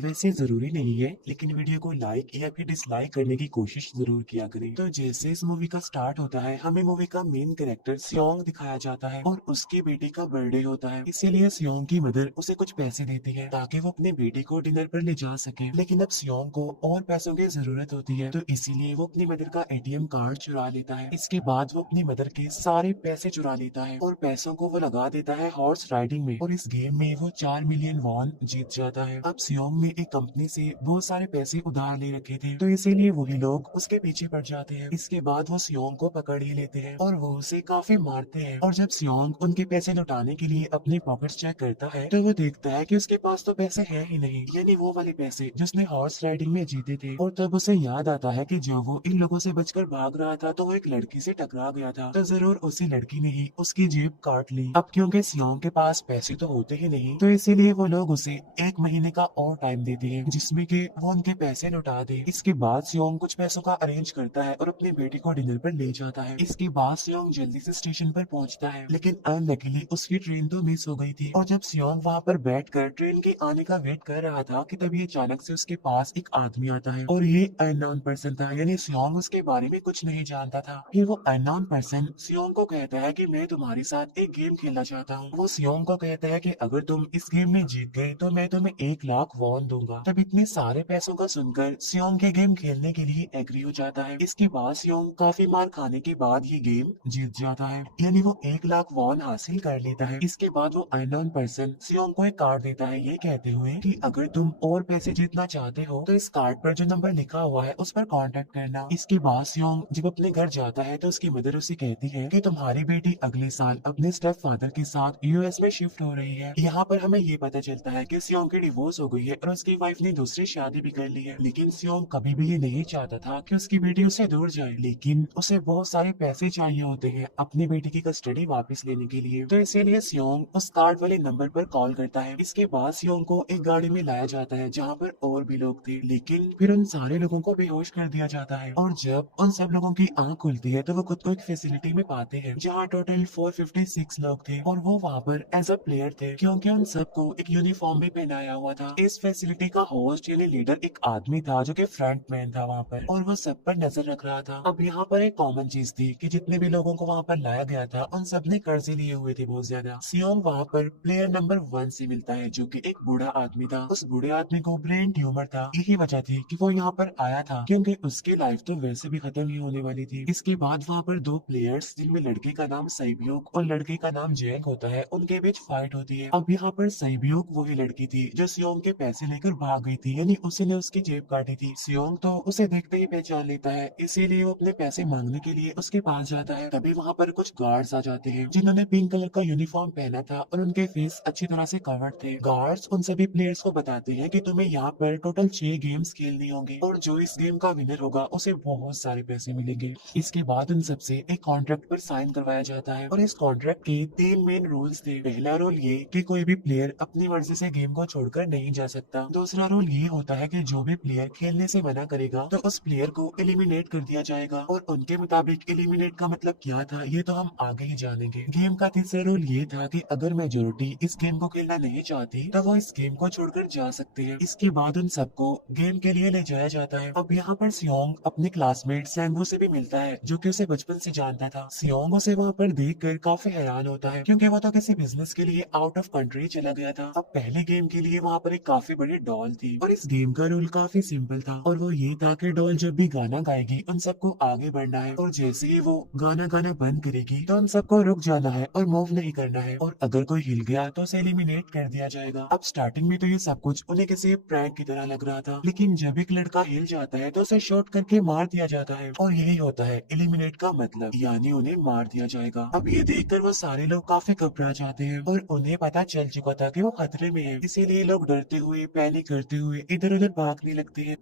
वैसे जरूरी नहीं है, लेकिन वीडियो को लाइक या फिर डिसलाइक करने की कोशिश जरूर किया करें। तो जैसे इस मूवी का स्टार्ट होता है, हमें मूवी का मेन कैरेक्टर सियोंग दिखाया जाता है और उसकी बेटी का बर्थडे होता है। इसीलिए सियोंग की मदर उसे कुछ पैसे देती है ताकि वो अपनी बेटी को डिनर पर ले जा सके। लेकिन अब सियोंग को और पैसों की जरूरत होती है, तो इसीलिए वो अपनी मदर का एटीएम कार्ड चुरा लेता है। इसके बाद वो अपनी मदर के सारे पैसे चुरा लेता है और पैसों को वो लगा देता है हॉर्स राइडिंग में, और इस गेम में वो 4 मिलियन वॉन जीत जाता है। अब सियोंग ने एक कंपनी से बहुत सारे पैसे उधार ले रखे थे, तो इसीलिए वही लोग उसके पीछे पड़ जाते हैं। इसके बाद वो सियोंग को पकड़ ही लेते हैं और वो उसे काफी मारते हैं। और जब सियोंग उनके पैसे लौटाने के लिए अपने पॉकेट्स चेक करता है, तो वो देखता है कि उसके पास तो पैसे हैं ही नहीं, यानी वो वाले पैसे जिसने हॉर्स राइडिंग में जीते थे। और तब उसे याद आता है कि जब वो इन लोगों से बचकर भाग रहा था तो वो एक लड़की से टकरा गया था, तो जरूर उसी लड़की ने ही उसकी जेब काट ली। अब क्योंकि सियोंग के पास पैसे तो होते ही नहीं, तो इसीलिए वो लोग उसे 1 महीने का और टाइम देते हैं जिसमें कि वो उनके पैसे लौटा दे। इसके बाद सियोंग कुछ पैसों का अरेंज करता है और अपनी बेटी को डिनर पर ले जाता है। इसके बाद सियोंग जल्दी से स्टेशन पर पहुंचता है, लेकिन अनलकीली उसकी ट्रेन तो मिस हो गई थी। और जब सियोंग वहां पर बैठकर ट्रेन के आने का वेट कर रहा था कि तभी अचानक से उसके पास एक आदमी आता है, और ये अननोन पर्सन था, यानी सियोंग उसके बारे में कुछ नहीं जानता था। फिर वो अननोन पर्सन सियोंग को कहता है कि मैं तुम्हारे साथ एक गेम खेलना चाहता हूँ। वो सियोंग को कहता है कि अगर तुम इस गेम में जीत गए तो मैं तुम्हें 1 लाख वॉन दूंगा। तब इतने सारे पैसों का सुनकर सियोंग के गेम खेलने के लिए एग्री हो जाता है। इसके बाद सियोंग काफी मार खाने के बाद ये गेम जीत जाता है, यानी वो 1 लाख वॉन हासिल कर लेता है। इसके बाद वो अननोन पर्सन सियोंग को एक कार्ड देता है, ये कहते हुए कि अगर तुम और पैसे जीतना चाहते हो तो इस कार्ड पर जो नंबर लिखा हुआ है उस पर कांटेक्ट करना। इसके बाद सियोंग जब अपने घर जाता है तो उसकी मदर उसे कहती है कि तुम्हारी बेटी अगले साल अपने स्टेप फादर के साथ यूएस में शिफ्ट हो रही है। यहाँ पर हमें ये पता चलता है कि सियोंग की डिवोर्स हो गई है और उसकी वाइफ ने दूसरी शादी भी कर ली है, लेकिन सियोंग कभी भी ये नहीं चाहता था कि उसकी बेटी उससे दूर जाए। लेकिन उसे बहुत सारे पैसे चाहिए होते हैं अपनी बेटी की कस्टडी वापस लेने के लिए, तो इसीलिए सियोंग उस कार्ड वाले नंबर पर कॉल करता है। इसके बाद सियोंग को एक गाड़ी में लाया जाता है जहाँ पर और भी लोग थे, लेकिन फिर उन सारे लोगों को बेहोश कर दिया जाता है। और जब उन सब लोगों की आंख खुलती है तो वो खुद को एक फैसिलिटी में पाते हैं जहाँ टोटल 456 लोग थे, और वो वहाँ पर एज अ प्लेयर थे क्योंकि उन सबको एक यूनिफॉर्म भी पहनाया हुआ था। इस फैसिलिटी का होस्ट यानी लीडर एक आदमी था जो कि फ्रंट मैन था वहाँ पर, और वो सब पर नजर रख रहा था। अब यहाँ पर एक कॉमन चीज थी कि जितने भी लोगों को वहाँ पर लाया गया था उन सब ने कर्जे लिए हुए थे बहुत ज्यादा। सियोंग वहाँ पर प्लेयर नंबर 1 से मिलता है जो कि एक बूढ़ा आदमी था। उस बूढ़े आदमी को ब्रेन ट्यूमर था, यही वजह थी कि वो यहाँ पर आया था क्योंकि उसकी लाइफ तो वैसे भी खत्म ही होने वाली थी। इसके बाद वहाँ पर दो प्लेयर्स जिनमें लड़के का नाम सैबियोक और लड़के का नाम जैंग होता है, उनके बीच फाइट होती है। अब यहाँ पर सैबियोक वही लड़की थी जो सियोंग के पैसे लेकर भाग गई थी, यानी उसी ने उसकी जेब काटी थी। सियोंग तो उसे देखते ही पहचान लेता है, इसीलिए वो अपने पैसे मांगने के लिए उसके पास जाता है। तभी वहाँ पर कुछ गार्ड्स आ जाते हैं जिन्होंने पिंक कलर का यूनिफॉर्म पहना था और उनके फेस अच्छी तरह से कवर्ड थे। गार्ड्स उन सभी प्लेयर्स को बताते हैं कि तुम्हें यहाँ पर टोटल 6 गेम्स खेलनी होंगी और जो इस गेम का विनर होगा उसे बहुत सारे पैसे मिलेंगे। इसके बाद उन सबसे एक कॉन्ट्रैक्ट पर साइन करवाया जाता है, और इस कॉन्ट्रैक्ट के 3 मेन रूल्स थे। पहला रूल ये कि कोई भी प्लेयर अपनी मर्जी से गेम को छोड़कर नहीं जा सकता। दूसरा रूल ये होता है कि जो भी प्लेयर खेलने से मना करेगा तो उस प्लेयर को एलिमिनेट कर दिया जाएगा, और उनके मुताबिक एलिमिनेट का मतलब क्या था ये तो हम आगे ही जानेंगे। गेम का तीसरा रूल ये था कि अगर मेजोरिटी इस गेम को खेलना नहीं चाहती तो वो इस गेम को छोड़कर जा सकते हैं। इसके बाद उन सबको गेम के लिए ले जाया जाता है। अब यहाँ पर सियोंग अपने क्लासमेट सैंगू से भी मिलता है जो कि उसे बचपन से जानता था। सियोंग उसे वहाँ पर देखकर काफी हैरान होता है क्योंकि वो तो किसी बिजनेस के लिए आउट ऑफ कंट्री चला गया था। अब पहले गेम के लिए वहाँ पर एक काफी बड़ी डॉल थी, और इस गेम का रूल काफी सिंपल था, और वो ये था कि डॉल जब भी गाना गाएगी उन सबको आगे बढ़ना है, और जैसे ही वो गाना गाना बंद करेगी तो उन सबको रुक जाना है और मूव नहीं करना है, और अगर कोई हिल गया तो उसे एलिमिनेट कर दिया जाएगा। अब स्टार्टिंग में तो ये सब कुछ उन्हें किसी प्रैंक की तरह लग रहा था, लेकिन जब एक लड़का हिल जाता है तो उसे शॉट करके मार दिया जाता है, और यही होता है एलिमिनेट का मतलब, यानी उन्हें मार दिया जाएगा। अब ये देखकर वो सारे लोग काफी घबरा जाते हैं और उन्हें पता चल चुका था कि वो खतरे में है, इसीलिए लोग डरते हुए पैनिक करते हुए इधर उधर भागने लगते हैं।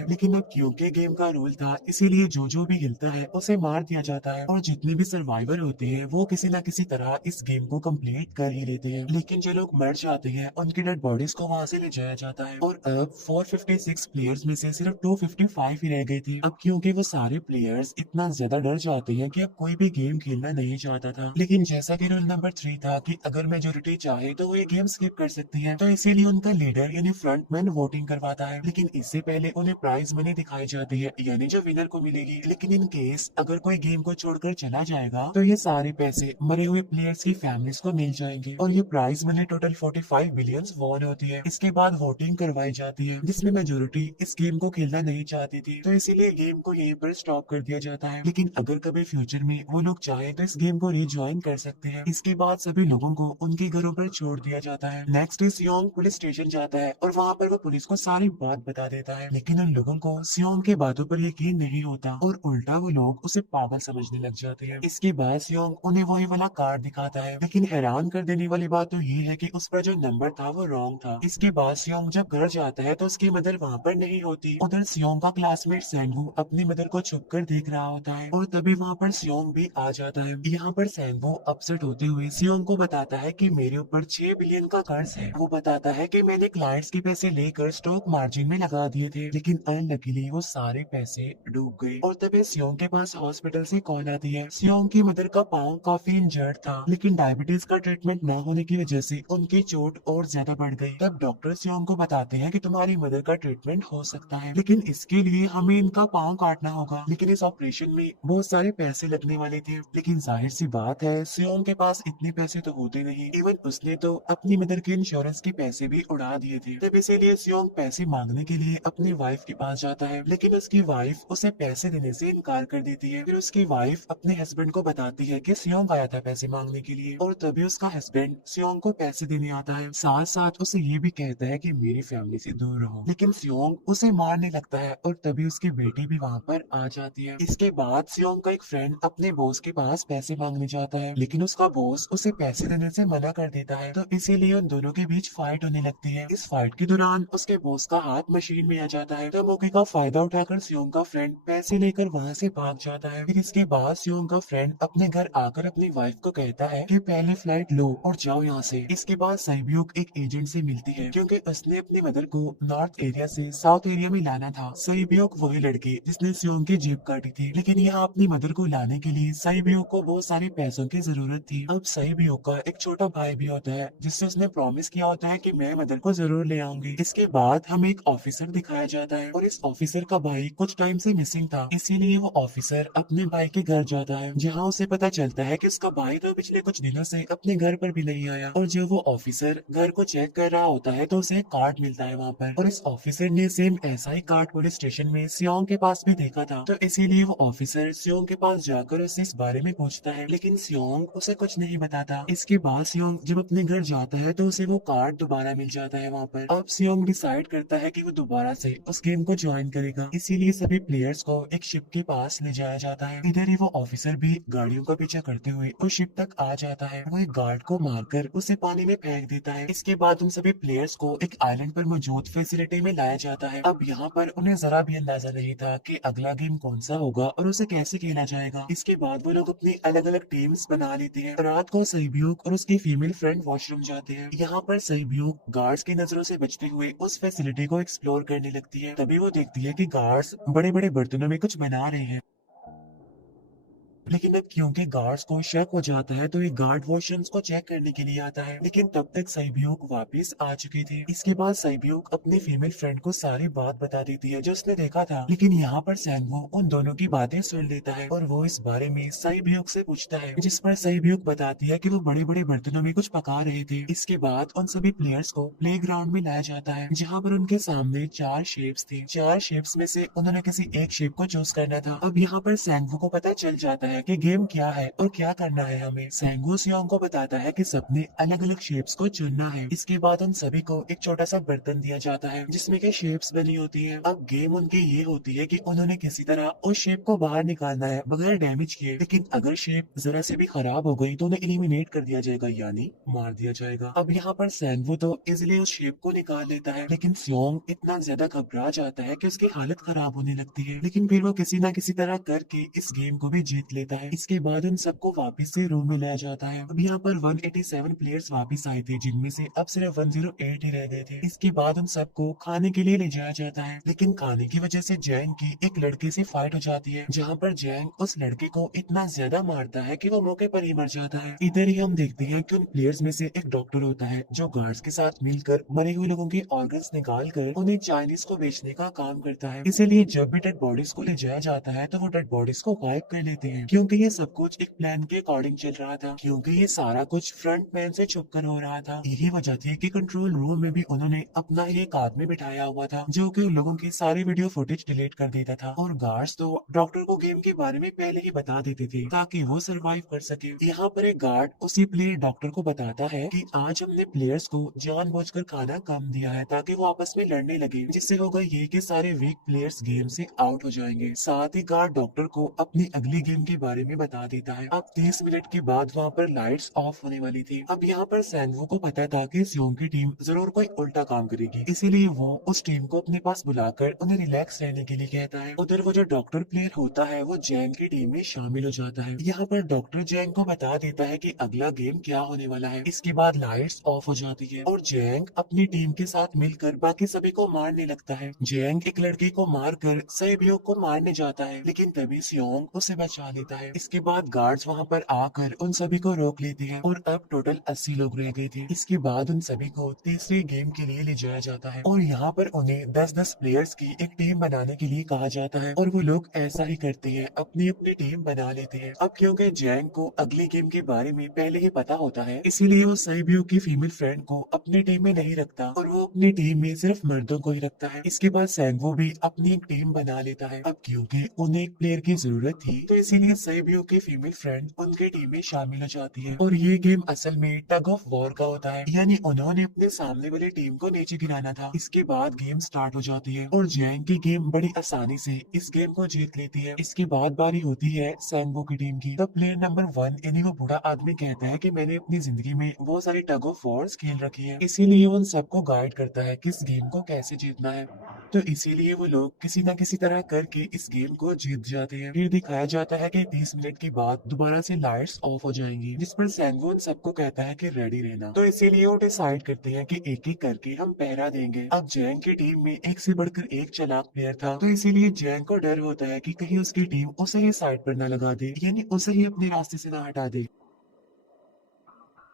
लेकिन अब क्योंकि गेम का रूल था, इसीलिए जो भी हिलता है उसे मार दिया जाता है और जितने भी सर्वाइवर होते हैं वो किसी न किसी तरह इस गेम को कंप्लीट कर ही लेते हैं। लेकिन जो लोग मर जाते हैं उनकी डेड बॉडीज को वहां से ले जाया जाता है और अब 456 प्लेयर्स में से सिर्फ 255 ही रह गए थे। अब क्योंकि वो सारे प्लेयर्स इतना ज्यादा डर जाते हैं कि अब कोई भी गेम खेलना नहीं चाहता था। लेकिन जैसा कि रूल नंबर 3 था कि अगर मेजोरिटी चाहे तो वो ये गेम स्किप कर सकती है, तो इसीलिए उनका लीडर यानी फ्रंटमैन वोटिंग करवाता है। लेकिन इससे पहले उन्हें प्राइज मनी दिखाई जाती है, यानी जो विनर को मिलेगी। लेकिन इन केस अगर कोई गेम को छोड़कर चला जाएगा तो ये सारे पैसे मरे हुए प्लेयर्स की फैमिलीज को मिल जाएंगे और ये prize money total 45 billion won होती है। इसके बाद वोटिंग करवाई जाती है जिसमें मेजोरिटी इस गेम को खेलना नहीं चाहती थी, तो इसीलिए गेम को यहीं पर स्टॉप कर दिया जाता है। लेकिन अगर कभी फ्यूचर में वो लोग चाहे तो इस गेम को रिज्वाइन कर सकते हैं। इसके बाद सभी लोगों को उनके घरों पर छोड़ दिया जाता है। नेक्स्ट डे सियोंग पुलिस स्टेशन जाता है और वहाँ पर वो पुलिस को सारी बात बता देता है। लेकिन उन लोगों को सियोंग के बातों पर यकीन नहीं होता और उल्टा वो लोग उसे पागल समझने लग जाते हैं। इसके बाद सियोंग उन्हें वही वाला कार्ड दिखाता है, लेकिन हैरान कर देने वाली बात तो ये है कि उस पर जो नंबर था वो रॉन्ग था। इसके बाद सियोंग जब घर जाता है तो उसकी मदर वहाँ पर नहीं होती। उधर सियोंग का क्लासमेट सैंगवू अपनी मदर को छुप कर देख रहा होता है और तभी वहाँ पर सियोंग भी आ जाता है। यहाँ पर सैंगवू अपसेट होते हुए सियोंग को बताता है कि मेरे ऊपर 6 बिलियन का कर्ज है। वो बताता है कि मैंने क्लाइंट्स के पैसे लेकर स्टॉक मार्जिन में लगा दिए थे, लेकिन अनलकीली वो सारे पैसे डूब गए। और तभी सियोंग के पास हॉस्पिटल से कॉल आती है। सियोंग की मदर का पाँव काफी इंजर्ड था, लेकिन डायबिटीज का ट्रीटमेंट न होने की वजह से उनकी चोट और ज्यादा बढ़ गई। तब डॉक्टर सियोंग को बताते हैं कि तुम्हारी मदर का ट्रीटमेंट हो सकता है, लेकिन इसके लिए हमें इनका पाँव काटना होगा। लेकिन इस ऑपरेशन में बहुत सारे पैसे लगने वाले थे। लेकिन जाहिर सी बात है सियोंग के पास इतने पैसे तो होते नहीं। इवन उसने तो अपनी मदर के इंश्योरेंस के पैसे भी उड़ा दिए थे। तब इसीलिए सियोंग पैसे मांगने के लिए अपनी वाइफ के पास जाता है, लेकिन उसकी वाइफ उसे पैसे देने से इनकार कर देती है। फिर उसकी वाइफ अपने हस्बैंड को बताती है कि सियोंग आया था पैसे मांगने के लिए और तभी उसका हस्बैंड सियोंग को पैसे देने आता है। साथ साथ उसे ये भी कहता है कि मेरी फैमिली से दूर रहो। लेकिन सियोंग उसे मारने लगता है और तभी उसकी बेटी भी वहाँ पर आ जाती है। इसके बाद सियोंग का एक फ्रेंड अपने बॉस के पास पैसे मांगने जाता है, लेकिन उसका बॉस उसे पैसे देने से मना कर देता है, तो इसीलिए उन दोनों के बीच फाइट होने लगती है। इस फाइट के दौरान उसके बॉस का हाथ मशीन में आ जाता है, तो मौके का फायदा उठाकर सियोंग का फ्रेंड पैसे लेकर वहाँ से भाग जाता है। फिर इसके बाद सियोंग का फ्रेंड अपने घर आकर अपनी वाइफ को कहता है कि पहले फ्लाइट लो और जाओ यहाँ से। इसके बाद सैब्यूक एक एजेंट से मिलती है क्योंकि उसने अपनी मदर को नॉर्थ एरिया से साउथ एरिया में लाना था। सैब्यूक वही लड़की जिसने सियोंग की जेब काटी थी, लेकिन यहाँ अपनी मदर को लाने के लिए सैब्यूक को बहुत सारे पैसों की जरूरत थी। अब सैब्यूक का एक छोटा भाई भी होता है जिससे उसने प्रॉमिस किया होता है कि मैं मदर को जरूर ले आऊंगी। इसके बाद हमें एक ऑफिसर दिखाया जाता है और इस ऑफिसर का भाई कुछ टाइम से मिसिंग था, इसीलिए वो ऑफिसर अपने भाई के घर जाता है, जहाँ उसे पता चलता है कि उसका भाई तो पिछले कुछ दिनों से अपने घर पर भी नहीं आया। और जब वो ऑफिसर घर को चेक कर रहा होता है तो उसे एक कार्ड मिलता है वहाँ पर, और इस ऑफिसर ने सेम ऐसा ही कार्ड पुलिस स्टेशन में सियोंग के पास भी देखा था, तो इसीलिए वो ऑफिसर सियोंग के पास जाकर उससे इस बारे में पूछता है, लेकिन सियोंग उसे कुछ नहीं बताता। इसके बाद सियोंग जब अपने घर जाता है तो उसे वो कार्ड दोबारा मिल जाता है वहाँ पर। अब सियोंग डिसाइड करता है कि वो दोबारा से उस गेम को ज्वाइन करेगा, इसीलिए सभी प्लेयर्स को एक शिप के पास ले जाया जाता है। इधर ही वो ऑफिसर भी गाड़ियों का पीछा करते हुए उस शिप तक आ जाता है। वो एक गार्ड को मारकर उसे पानी में फेंक देता है। इसके बाद उन सभी प्लेयर्स को एक आइलैंड पर मौजूद फैसिलिटी में लाया जाता है। अब यहाँ पर उन्हें जरा भी अंदाजा नहीं था कि अगला गेम कौन सा होगा और उसे कैसे खेला जाएगा। इसके बाद वो लोग अपनी अलग अलग टीम्स बना लेते हैं। रात को सैब्यूक और उसकी फीमेल फ्रेंड वॉशरूम जाते हैं। यहाँ पर सैब्यूक गार्ड्स की नजरों से बचते हुए उस फैसिलिटी को एक्सप्लोर करने लगती है। तभी वो देखती है कि गार्ड्स बड़े बड़े बर्तनों में कुछ बना रहे हैं, लेकिन अब क्योंकि गार्ड्स को शक हो जाता है तो ये गार्ड वॉशरूम्स को चेक करने के लिए आता है, लेकिन तब तक सैब्यूक वापस आ चुकी थी। इसके बाद सैब्यूक अपनी फीमेल फ्रेंड को सारी बात बता देती है जो उसने देखा था, लेकिन यहाँ पर सैंगवो उन दोनों की बातें सुन लेता है और वो इस बारे में सैब्यूक से पूछता है, जिस पर सैब्यूक बताती है कि वो बड़े बड़े बर्तनों में कुछ पका रहे थे। इसके बाद उन सभी प्लेयर्स को प्ले ग्राउंड में लाया जाता है, जहाँ पर उनके सामने 4 शेप्स थे। 4 शेप्स में से उन्होंने किसी एक शेप को चूज करना था। अब यहाँ पर सैंगवो को पता चल जाता है है कि गेम क्या है और क्या करना है हमें। सेंगो सियोंग को बताता है कि सबने अलग अलग शेप्स को चुनना है। इसके बाद उन सभी को एक छोटा सा बर्तन दिया जाता है जिसमें के शेप्स बनी होती है। अब गेम उनकी ये होती है कि उन्होंने किसी तरह उस शेप को बाहर निकालना है बगैर डैमेज किए, लेकिन अगर शेप जरा से भी खराब हो गई तो उन्हें एलिमिनेट कर दिया जाएगा, यानी मार दिया जाएगा। अब यहाँ पर सैंगवो तो इजिली उस शेप को निकाल लेता है, लेकिन सियोंग इतना ज्यादा घबरा जाता है कि उसकी हालत खराब होने लगती है, लेकिन फिर वो किसी ना किसी तरह करके इस गेम को भी जीत लेता है। इसके बाद उन सबको वापस से रूम में लाया जाता है। अब यहाँ पर 187 प्लेयर्स वापस आए थे, जिनमें से अब सिर्फ 108 ही रह गए थे। इसके बाद उन सबको खाने के लिए ले जाया जाता है, लेकिन खाने की वजह से जैंग की एक लड़के से फाइट हो जाती है, जहाँ पर जैंग उस लड़के को इतना ज्यादा मारता है कि वो मौके पर ही मर जाता है। इधर ही हम देखते हैं कि उन प्लेयर्स में से एक डॉक्टर होता है जो गार्ड्स के साथ मिलकर मरे हुए लोगों के ऑर्गन्स निकाल कर उन्हें चाइनीज को बेचने का काम करता है। इसीलिए जब भी डेड बॉडीज को ले जाया जाता है तो वो डेड बॉडीज को गायब कर लेते हैं, क्योंकि ये सब कुछ एक प्लान के अकॉर्डिंग चल रहा था, क्योंकि ये सारा कुछ फ्रंट मैन से छुप कर हो रहा था। यही वजह थी कि कंट्रोल रूम में भी उन्होंने अपना ही एक आदमी बिठाया हुआ था जो कि उन लोगों की सारी वीडियो फुटेज डिलीट कर देता था, और गार्ड्स तो डॉक्टर को गेम के बारे में पहले ही बता देते थे ताकि वो सरवाइव कर सके। यहाँ पर एक गार्ड उसी प्लेयर डॉक्टर को बताता है कि आज हमने प्लेयर्स को जानबूझकर खाना कम दिया है ताकि वो आपस में लड़ने लगे, जिससे होगा ये कि सारे वीक प्लेयर्स गेम से आउट हो जाएंगे। साथ ही गार्ड डॉक्टर को अपनी अगली गेम के बारे में बता देता है। अब 30 मिनट के बाद वहाँ पर लाइट्स ऑफ होने वाली थी। अब यहाँ पर सैंगवो को पता था कि सियोंग की टीम जरूर कोई उल्टा काम करेगी, इसीलिए वो उस टीम को अपने पास बुलाकर उन्हें रिलैक्स रहने के लिए कहता है। उधर वो जो डॉक्टर प्लेयर होता है वो जैंग की टीम में शामिल हो जाता है। यहाँ पर डॉक्टर जैंग को बता देता है कि अगला गेम क्या होने वाला है। इसके बाद लाइट्स ऑफ हो जाती है और जैंग अपनी टीम के साथ मिलकर बाकी सभी को मारने लगता है। जैंग एक लड़की को मारकर सहयोगियों को मारने जाता है, लेकिन तभी सियोंग उसे बचा लेता है। इसके बाद गार्ड्स वहाँ पर आकर उन सभी को रोक लेते हैं और अब टोटल 80 लोग रह गए थे। इसके बाद उन सभी को तीसरे गेम के लिए ले जाया जाता है और यहाँ पर उन्हें 10-10 प्लेयर्स की एक टीम बनाने के लिए कहा जाता है, और वो लोग ऐसा ही करते हैं, अपनी अपनी टीम बना लेते हैं। अब क्योंकि जैंग को अगली गेम के बारे में पहले ही पता होता है, इसीलिए वो सहयोगियों की फीमेल फ्रेंड को अपनी टीम में नहीं रखता और वो अपनी टीम में सिर्फ मर्दों को ही रखता है। इसके बाद सैंगवो भी अपनी एक टीम बना लेता है। अब क्योंकि उन्हें एक प्लेयर की जरूरत थी, तो इसीलिए सहयोगियों की फीमेल फ्रेंड उनकी टीम में शामिल हो जाती है, और ये गेम असल में टग ऑफ वॉर का होता है, यानी उन्होंने अपने सामने वाली टीम को नीचे गिराना था। इसके बाद गेम स्टार्ट हो जाती है और जैंग की गेम बड़ी आसानी से इस गेम को जीत लेती है। इसके बाद बारी होती है सैंगवो की टीम की। तो प्लेयर नंबर 1 यानी वो बूढ़ा आदमी कहता है कि मैंने अपनी जिंदगी में बहुत सारी टग ऑफ वॉर्स खेल रखी है, इसीलिए उन सबको गाइड करता है कि इस गेम को कैसे जीतना है। तो इसीलिए वो लोग किसी न किसी तरह करके इस गेम को जीत जाते हैं। फिर दिखाया जाता है कि 30 मिनट के बाद दोबारा से लाइट्स ऑफ हो जाएंगी, जिस पर सैंगवो उन सबको कहता है कि रेडी रहना। तो इसीलिए वो डिसाइड करते हैं कि एक एक करके हम पहरा देंगे। अब जैंग की टीम में एक से बढ़कर एक चालाक प्लेयर था, तो इसीलिए जैंग को डर होता है कि कहीं उसकी टीम उसे ही साइड पर न लगा दे, यानी उसे ही अपने रास्ते से न हटा दे।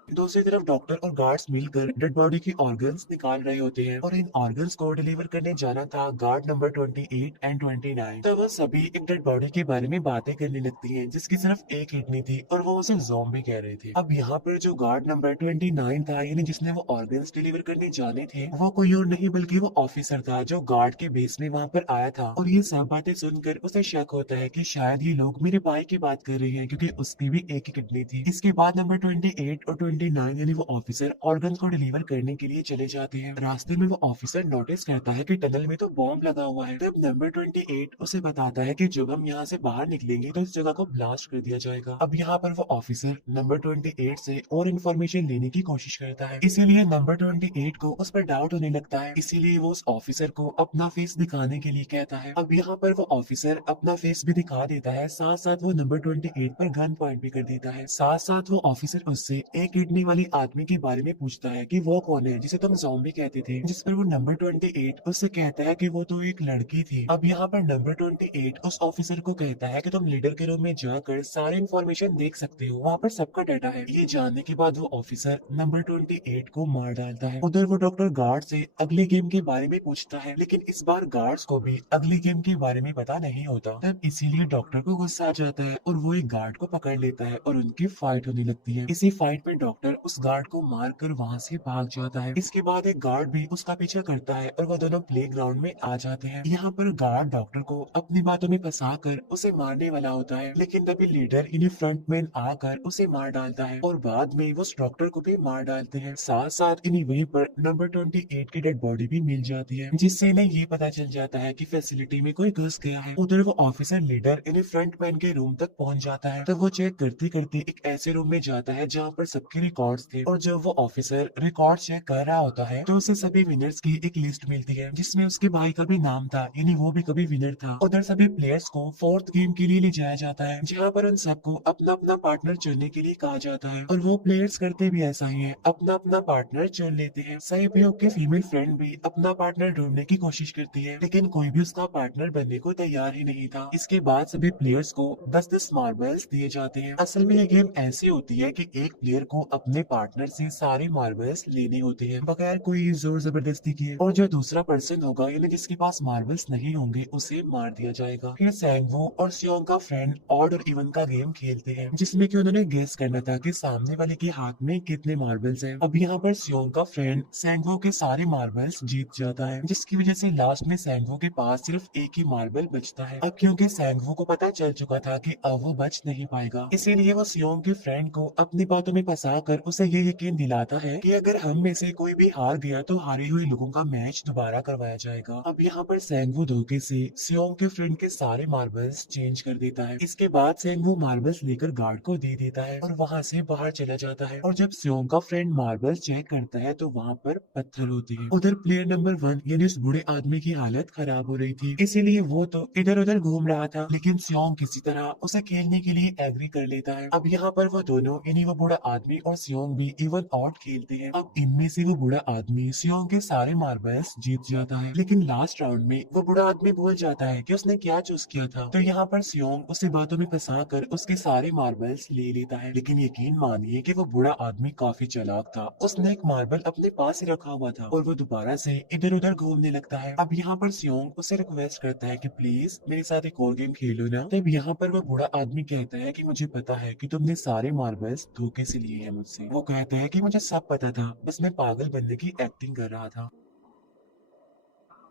दूसरी तरफ डॉक्टर और गार्ड्स मिलकर डेड बॉडी की ऑर्गन्स निकाल रहे होते हैं, और इन ऑर्गन्स को डिलीवर करने जाना था गार्ड नंबर 28 एंड 29। तो वो सभी एक डेड बॉडी के बारे में बातें करने लगती हैं जिसकी सिर्फ एक किडनी थी, और वो उसे ज़ॉम्बी कह रहे थे। अब यहाँ पर जो गार्ड नंबर 29 था, यानी जिसने वो ऑर्गन्स डिलीवर करने जाने थे, वो कोई और नहीं बल्कि वो ऑफिसर था जो गार्ड के बेस में वहाँ पर आया था। और ये सब बातें सुनकर उसे शक होता है कि शायद ये लोग मेरे भाई की बात कर रहे हैं, क्योंकि उसकी भी एक ही किडनी थी। इसके बाद नंबर 28 और 29 यानी वो ऑफिसर ऑर्गन को डिलीवर करने के लिए चले जाते हैं। रास्ते में वो ऑफिसर नोटिस करता है कि टनल में तो बॉम्ब लगा हुआ है। तब नंबर 28 उसे बताता है कि जब हम यहाँ से बाहर निकलेंगे तो इस जगह को ब्लास्ट कर दिया जाएगा। अब यहाँ पर वो ऑफिसर नंबर 28 से और इन्फॉर्मेशन लेने की कोशिश करता है, इसीलिए नंबर 28 को उस पर डाउट होने लगता है, इसीलिए वो उस ऑफिसर को अपना फेस दिखाने के लिए कहता है। अब यहाँ पर वो ऑफिसर अपना फेस भी दिखा देता है, साथ साथ वो नंबर 28 पर गन पॉइंट भी कर देता है। साथ साथ वो ऑफिसर उससे एक किडनी वाली आदमी के बारे में पूछता है कि वो कौन है जिसे तुम ज़ॉम्बी कहते थे, जिस पर वो नंबर 28 उससे कहता है कि वो तो एक लड़की थी। अब यहाँ पर नंबर 28 उस ऑफिसर को कहता है कि तुम लीडर के रूम में जाकर सारी इन्फॉर्मेशन देख सकते हो, वहाँ पर सबका डाटा है। ये जानने के बाद वो ऑफिसर नंबर 28 को मार डालता है। उधर वो डॉक्टर गार्ड से अगले गेम के बारे में पूछता है, लेकिन इस बार गार्ड्स को भी अगली गेम के बारे में पता नहीं होता। तब इसीलिए डॉक्टर को गुस्सा आ जाता है और वो एक गार्ड को पकड़ लेता है और उनकी फाइट होने लगती है। इसी फाइट में डॉक्टर उस गार्ड को मार कर वहाँ से भाग जाता है। इसके बाद एक गार्ड भी उसका पीछा करता है और वो दोनों प्लेग्राउंड में आ जाते हैं। यहाँ पर गार्ड डॉक्टर को अपनी बातों में फंसा कर उसे मारने वाला होता है, लेकिन तभी लीडर यानी फ्रंटमैन आकर उसे मार डालता है और बाद में वो उस डॉक्टर को भी मार डालते हैं। साथ साथ इन्हीं वहीं पर नंबर 28 की डेड बॉडी भी मिल जाती है, जिससे इन्हें ये पता चल जाता है कि फैसिलिटी में कोई घुस गया है। उधर वो ऑफिसर लीडर इन्हें फ्रंटमैन के रूम तक पहुंच जाता है। तब वो चेक करते करते एक ऐसे रूम में जाता है जहाँ पर सबके रिकॉर्ड्स थे, और जब वो ऑफिसर रिकॉर्ड चेक कर रहा होता है तो उसे सभी विनर्स की एक लिस्ट मिलती है, जिसमें उसके भाई का भी नाम था, यानी वो भी कभी विनर था। उधर सभी प्लेयर्स को फोर्थ गेम के लिए ले जाया जाता है, जहाँ पर उन सबको अपना अपना पार्टनर चुनने के लिए कहा जाता है, और वो प्लेयर्स करते भी ऐसा ही है, अपना अपना पार्टनर चुन लेते हैं। सहयोग के फीमेल फ्रेंड भी अपना पार्टनर ढूंढने की कोशिश करती है, लेकिन कोई भी उसका पार्टनर बनने को तैयार ही नहीं था। इसके बाद सभी प्लेयर्स को 10-10 मार्बल्स दिए जाते हैं। असल में ये गेम ऐसी होती है कि एक प्लेयर को अपने पार्टनर से सारे मार्बल्स लेने होते हैं बगैर कोई जोर जबरदस्ती किए, और जो दूसरा पर्सन होगा यानी जिसके पास मार्बल्स नहीं होंगे उसे मार दिया जाएगा। फिर सैंगवो और सियोंग का फ्रेंड ऑड और इवन का गेम खेलते हैं, जिसमें कि उन्होंने गेस करना था कि सामने वाले के हाथ में कितने मार्बल्स हैं। अब यहाँ पर सियोंग का फ्रेंड सैंगवो के सारे मार्बल्स जीत जाता है, जिसकी वजह से लास्ट में सैंगवो के पास सिर्फ एक ही मार्बल बचता है। अब क्योंकि सैंगवो को पता चल चुका था कि अब वो बच नहीं पाएगा, इसीलिए वो सियोंग के फ्रेंड को अपनी बातों में फंसा कर उसे ये यकीन दिलाता है कि अगर हम में से कोई भी हार गया तो हारे हुए लोगों का मैच दोबारा करवाया जाएगा। अब यहाँ पर सैंगवो धोखे से सियोंग के फ्रेंड के सारे मार्बल्स चेंज कर देता है। इसके बाद सैंगवो मार्बल्स लेकर गार्ड को दे देता है और वहाँ से बाहर चला जाता है, और जब सियोंग का फ्रेंड मार्बल्स चेक करता है तो वहाँ पर पत्थर होते हैं। उधर प्लेयर नंबर 1 यानी उस बूढ़े आदमी की हालत खराब हो रही थी, इसीलिए वो तो इधर उधर घूम रहा था, लेकिन सियोंग किसी तरह उसे खेलने के लिए एग्री कर लेता है। अब यहाँ पर वो दोनों यानी वो बूढ़ा आदमी और सियोंग भी इवन ऑड खेलते हैं। अब इनमें से वो बूढ़ा आदमी सियोंग के सारे मार्बल्स जीत जाता है, लेकिन लास्ट राउंड में वो बूढ़ा आदमी भूल जाता है कि उसने क्या चूज किया था। तो यहाँ पर सियोंग उसे बातों में फंसा कर उसके सारे मार्बल्स ले लेता है, लेकिन यकीन मानिए कि वो बूढ़ा आदमी काफी चालाक था। उसने एक मार्बल अपने पास ही रखा हुआ था और वो दोबारा से इधर उधर घूमने लगता है। अब यहाँ पर सियोंग उसे रिक्वेस्ट करता है कि प्लीज मेरे साथ एक और गेम खेलो ना। तब यहाँ पर वो बूढ़ा आदमी कहता है कि मुझे पता है कि तुमने सारे मार्बल्स धोखे से लिए हैं मुझसे। वो कहता है कि मुझे सब पता था, बस मैं पागल बनने की एक्टिंग कर रहा था।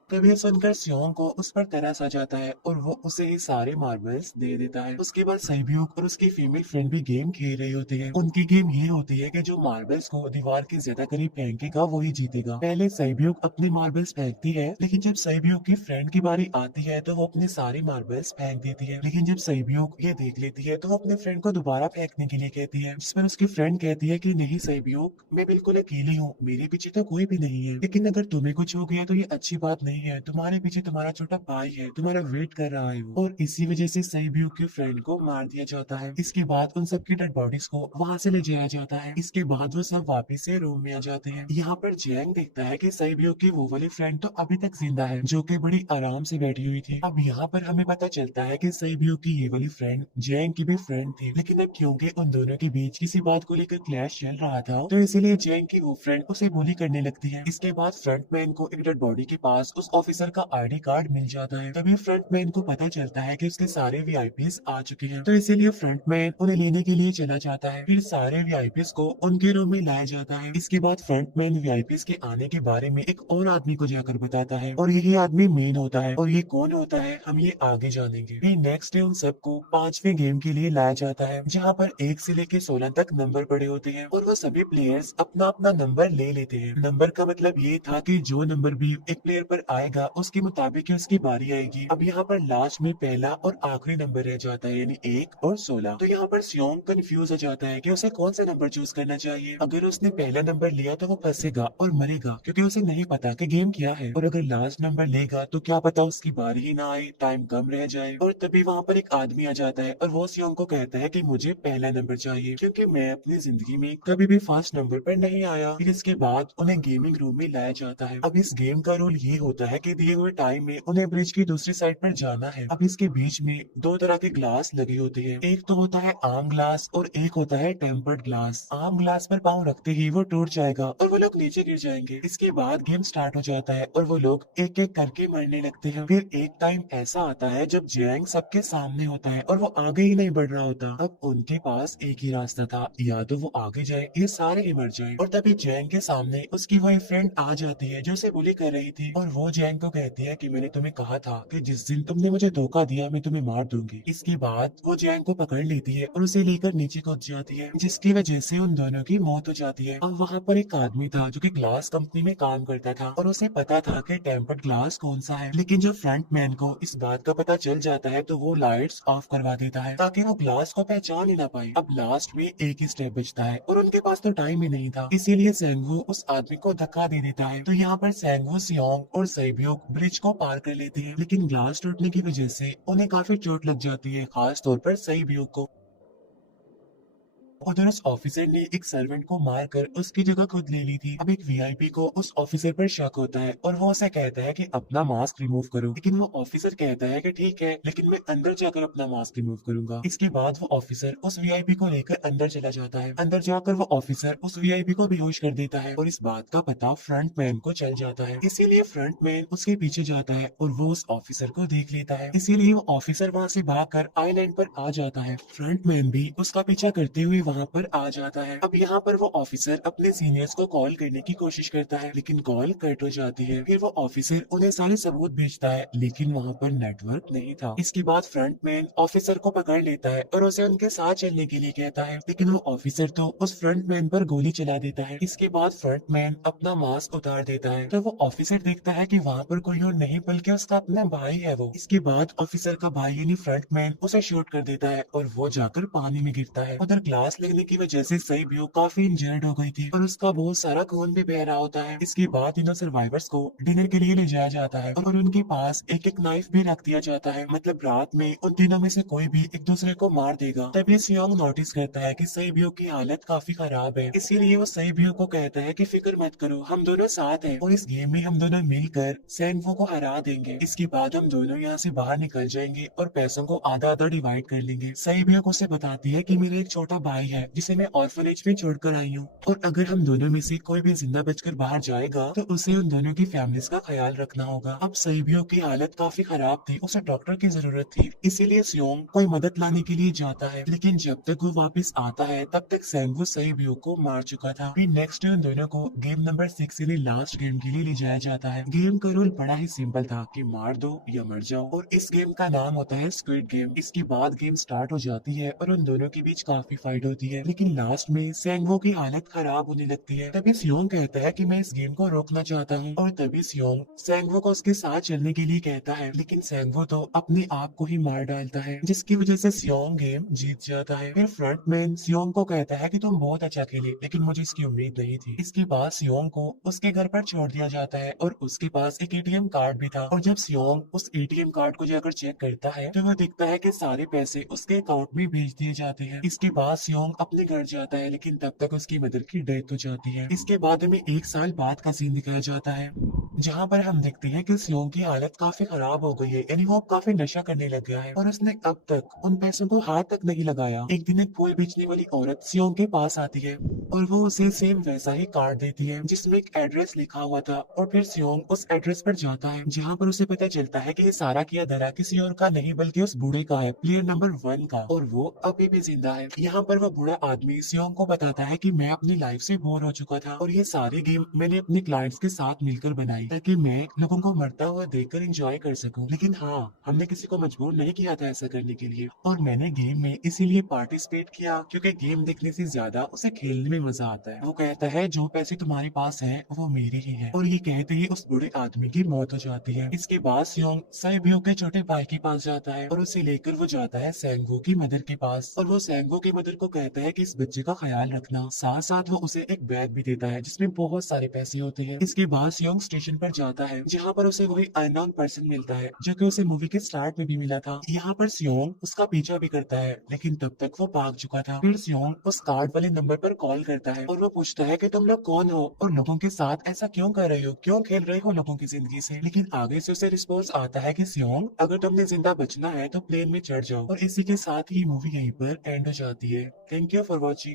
तब ये सुनकर सियोंग को उस पर तरस आ जाता है और वो उसे ही सारे मार्बल्स दे देता है। उसके बाद सैब्यूक और उसकी फीमेल फ्रेंड भी गेम खेल रही होती है। उनकी गेम ये होती है कि जो मार्बल्स को दीवार के ज्यादा करीब फेंकेगा वही जीतेगा। पहले सैब्यूक अपने मार्बल्स फेंकती है, लेकिन जब सैब्यूक की फ्रेंड की बारी आती है तो वो अपने सारे मार्बल्स फेंक देती है। लेकिन जब सैब्यूक ये देख लेती है तो वो अपने फ्रेंड को दोबारा फेंकने के लिए कहती है, जिस पर उसकी फ्रेंड कहती है कि नहीं सैब्यूक, मैं बिल्कुल अकेली हूँ, मेरे पीछे तो कोई भी नहीं है, लेकिन अगर तुम्हें कुछ हो गया तो ये अच्छी बात नहीं है, तुम्हारे पीछे तुम्हारा छोटा भाई है, तुम्हारा वेट कर रहा है वो। और इसी वजह से सैब्यूक के फ्रेंड को मार दिया जाता है। इसके बाद उन सबकी डेड बॉडीज को वहाँ से ले जाया जाता है। इसके बाद वो सब वापस से रूम में आ जाते हैं। यहाँ पर जैंग देखता है कि सैब्यूक की वो वाली फ्रेंड तो अभी तक जिंदा है, जो कि बड़ी आराम से बैठी हुई थी। अब यहाँ पर हमें पता चलता है कि सैब्यूक की ये वाली फ्रेंड जैंग की भी फ्रेंड थी, लेकिन अब क्योंकि उन दोनों के बीच किसी बात को लेकर क्लैश चल रहा था तो इसीलिए जैंग की वो फ्रेंड उसे बुली करने लगती है। इसके बाद फ्रंटमैन को एक डेड बॉडी के पास उस ऑफिसर का आईडी कार्ड मिल जाता है। तभी फ्रंटमैन को पता चलता है कि उसके सारे वीआईपीज आ चुके हैं, तो इसीलिए फ्रंटमैन उन्हें लेने के लिए चला जाता है। फिर सारे वीआईपीज को उनके रूम में लाया जाता है। इसके बाद फ्रंटमैन वीआईपीज के आने के बारे में एक और आदमी को जाकर बताता है, और यही आदमी मेन होता है। और ये कौन होता है हम ये आगे जानेंगे। फिर नेक्स्ट डे उन सबको 5वें गेम के लिए लाया जाता है, जहाँ पर 1 से लेकर 16 तक नंबर पड़े होते हैं, और वो सभी प्लेयर्स अपना अपना नंबर ले लेते हैं। नंबर का मतलब ये था कि जो नंबर भी एक प्लेयर पर आएगा उसके मुताबिक ही उसकी बारी आएगी। अब यहाँ पर लास्ट में पहला और आखिरी नंबर रह जाता है, यानी 1 और 16। तो यहाँ पर सियोंग कंफ्यूज हो जाता है कि उसे कौन सा नंबर चूज करना चाहिए। अगर उसने पहला नंबर लिया तो वो फंसेगा और मरेगा, क्योंकि उसे नहीं पता कि गेम क्या है। और अगर लास्ट नंबर लेगा तो क्या पता उसकी बारी ही ना आए, टाइम कम रह जाए। और तभी वहाँ पर एक आदमी आ जाता है और वो सियोंग को कहता है कि मुझे पहला नंबर चाहिए, क्योंकि मैं अपनी जिंदगी में कभी भी फर्स्ट नंबर पर नहीं आया। फिर इसके बाद उन्हें गेमिंग रूम में लाया जाता है। अब इस गेम का रूल ये होता होता है कि दिए हुए टाइम में उन्हें ब्रिज की दूसरी साइड पर जाना है। अब इसके बीच में दो तरह के ग्लास लगे होते हैं, एक तो होता है आम ग्लास और एक होता है टेम्पर्ड ग्लास। आम ग्लास पर पाँव रखते ही वो टूट जाएगा और वो लोग नीचे गिर जाएंगे। इसके बाद गेम स्टार्ट हो जाता है और वो लोग एक एक करके मरने लगते हैं। फिर एक टाइम ऐसा आता है जब जैंग सबके सामने होता है और वो आगे ही नहीं बढ़ रहा होता। अब उनके पास एक ही रास्ता था, या तो वो आगे जाए या सारे ही मर जाए। और तभी जैंग के सामने उसकी वही फ्रेंड आ जाती है जो उसे बुली कर रही थी, और वो जैंग को कहती है कि मैंने तुम्हें कहा था कि जिस दिन तुमने मुझे धोखा दिया मैं तुम्हें मार दूंगी। इसके बाद वो जैंग को पकड़ लेती है और उसे लेकर नीचे कूद जाती है, जिसकी वजह से उन दोनों की मौत हो जाती है। और वहाँ पर एक आदमी था जो कि ग्लास कंपनी में काम करता था और उसे पता था कि टेम्पर्ड ग्लास कौन सा है, लेकिन जब फ्रंट मैन को इस बात का पता चल जाता है तो वो लाइट्स ऑफ करवा देता है ताकि वो ग्लास को पहचान ही ना पाए। अब लास्ट में एक ही स्टेप बचता है और उनके पास तो टाइम ही नहीं था, इसीलिए सेंगवू उस आदमी को धक्का दे देता है। तो यहाँ पर सेंगवू, सियोंग और सैब्योक ब्रिज को पार कर लेते हैं, लेकिन ग्लास टूटने की वजह से उन्हें काफी चोट लग जाती है, खास तौर पर सैब्योक को। उधर उस ऑफिसर ने एक सर्वेंट को मारकर उसकी जगह खुद ले ली थी। अब एक वीआईपी को उस ऑफिसर पर शक होता है और वो उसे कहता है कि अपना मास्क रिमूव करो, लेकिन वो ऑफिसर कहता है कि ठीक है, लेकिन मैं अंदर जाकर अपना मास्क रिमूव करूंगा। इसके बाद वो ऑफिसर उस वीआईपी को लेकर अंदर चला जाता है। अंदर जाकर वो ऑफिसर उस वीआईपी को बेहोश कर देता है और इस बात का पता फ्रंट मैन को चल जाता है, इसीलिए फ्रंट मैन उसके पीछे जाता है और वो उस ऑफिसर को देख लेता है, इसीलिए वो ऑफिसर वहाँ से भागकर आइलैंड पर आ जाता है। फ्रंट मैन भी उसका पीछा करते हुए वहाँ पर आ जाता है। अब यहाँ पर वो ऑफिसर अपने सीनियर्स को कॉल करने की कोशिश करता है, लेकिन कॉल कट हो जाती है। फिर वो ऑफिसर उन्हें सारे सबूत भेजता है, लेकिन वहाँ पर नेटवर्क नहीं था। इसके बाद फ्रंट मैन ऑफिसर को पकड़ लेता है और उसे उनके साथ चलने के लिए कहता है, लेकिन वो ऑफिसर तो उस फ्रंट मैन पर गोली चला देता है। इसके बाद फ्रंट मैन अपना मास्क उतार देता है तो वो ऑफिसर देखता है कि वहाँ पर कोई और नहीं बल्कि उसका अपना भाई है वो। इसके बाद ऑफिसर का भाई यानी फ्रंट मैन उसे शूट कर देता है और वो जाकर पानी में गिरता है। उधर ग्लास लगने की वजह से सैब्योक काफी इंजर्ड हो गई थी और उसका बहुत सारा खून भी बह रहा होता है। इसके बाद इन सर्वाइवर्स को डिनर के लिए ले जाया जाता है और उनके पास एक एक नाइफ भी रख दिया जाता है, मतलब रात में उन तीनों में से कोई भी एक दूसरे को मार देगा। तभी सियोंग नोटिस करता है कि सैब्योक की हालत काफी खराब है, इसीलिए वो सैब्योक को कहता है कि फिक्र मत करो, हम दोनों साथ हैं और इस गेम में हम दोनों मिलकर सेंगवू को हरा देंगे। इसके बाद हम दोनों यहाँ से बाहर निकल जाएंगे और पैसों को आधा आधा डिवाइड कर लेंगे। सैब्योक उसे बताती है कि मेरा एक छोटा भाई है जिसे मैं ऑर्फनेज में छोड़कर आई हूँ, और अगर हम दोनों में से कोई भी जिंदा बचकर बाहर जाएगा तो उसे उन दोनों की फैमिलीज का ख्याल रखना होगा। अब सैब्योक की हालत काफी खराब थी, उसे डॉक्टर की जरूरत थी, इसीलिए सियोंग कोई मदद लाने के लिए जाता है, लेकिन जब तक वो वापस आता है तब तक सेंगवू सैब्योक को मार चुका था। फिर नेक्स्ट उन दोनों को गेम नंबर 6 यानी लास्ट गेम के लिए ले जाया जाता है। गेम का रूल बड़ा ही सिंपल था कि मार दो या मर जाओ, और इस गेम का नाम होता है स्क्विड गेम। इसके बाद गेम स्टार्ट हो जाती है और उन दोनों के बीच काफी फाइट होती है, लेकिन लास्ट में सेंगवू की हालत खराब होने लगती है। तभी सियोंग कहता है कि मैं इस गेम को रोकना चाहता हूँ, और तभी सियोंग सेंगवू को उसके साथ चलने के लिए कहता है, लेकिन सेंगवू तो अपने आप को ही मार डालता है, जिसकी वजह से सियोंग गेम जीत जाता है। फिर फ्रंटमैन सियोंग को कहता है कि तुम बहुत अच्छा खेले, लेकिन मुझे इसकी उम्मीद नहीं थी। इसके बाद सियोंग को उसके घर पर छोड़ दिया जाता है और उसके पास एक एटीएम कार्ड भी था, और जब सियोंग उस एटीएम कार्ड को जाकर चेक करता है तो वो दिखता है कि सारे पैसे उसके अकाउंट में भेज दिए जाते हैं। इसके बाद सियोंग अपने घर जाता है, लेकिन तब तक उसकी मदर की डेथ हो जाती है। इसके बाद हमें एक साल बाद का सीन दिखाया जाता है, जहाँ पर हम देखते हैं कि सियोंग की हालत काफी खराब हो गई है, यानी वो अब काफी नशा करने लग गया है और उसने अब तक उन पैसों को हाथ तक नहीं लगाया। एक दिन एक फूल बेचने वाली औरत सियोंग के पास आती है और वो उसे सेम वैसा ही कार्ड देती है जिसमें एक एड्रेस लिखा हुआ था, और फिर सियोंग उस एड्रेस पर जाता है जहाँ पर उसे पता चलता है कि ये सारा किया धरा किसी और का नहीं बल्कि उस बूढ़े का है, प्लेयर नंबर 1 का, और वो अभी भी जिंदा है। यहाँ पर वो बूढ़ा आदमी सियोंग को बताता है कि मैं अपनी लाइफ से बोर हो चुका था और ये सारी गेम मैंने अपने क्लाइंट्स के साथ मिलकर बनाई ताकि मैं लोगों को मरता हुआ देखकर एंजॉय कर सकूं, लेकिन हाँ, हमने किसी को मजबूर नहीं किया था ऐसा करने के लिए, और मैंने गेम में इसीलिए पार्टिसिपेट किया क्योंकि गेम देखने से ज्यादा उसे खेलने में मजा आता है। वो कहता है जो पैसे तुम्हारे पास है वो मेरे ही है, और ये कहते ही उस बूढ़े आदमी की मौत हो जाती है। इसके बाद सियोंग सैब्योक के छोटे भाई के पास जाता है और उसे लेकर वो जाता है सेंगवू की मदर के पास, और वो सेंगवू की मदर को कहता है कि इस बच्चे का ख्याल रखना। साथ साथ वो उसे एक बैग भी देता है जिसमें बहुत सारे पैसे होते हैं। इसके बाद सियोंग स्टेशन पर जाता है जहाँ पर उसे वही अननोन पर्सन मिलता है जो कि उसे मूवी के स्टार्ट में भी मिला था। यहाँ पर सियोंग उसका पीछा भी करता है लेकिन तब तक वो भाग चुका था। फिर सियोंग उस कार्ड वाले नंबर पर कॉल करता है और वो पूछता है कि तुम लोग कौन हो और लोगों के साथ ऐसा क्यों कर रहे हो, क्यों खेल रहे हो लोगों की जिंदगी से। लेकिन आगे से उसे रिस्पॉन्स आता है कि सियोंग, अगर तुमने जिंदा बचना है तो प्लेन में चढ़ जाओ। और इसी के साथ ही मूवी यहीं पर एंड हो जाती है। Thank you for watching.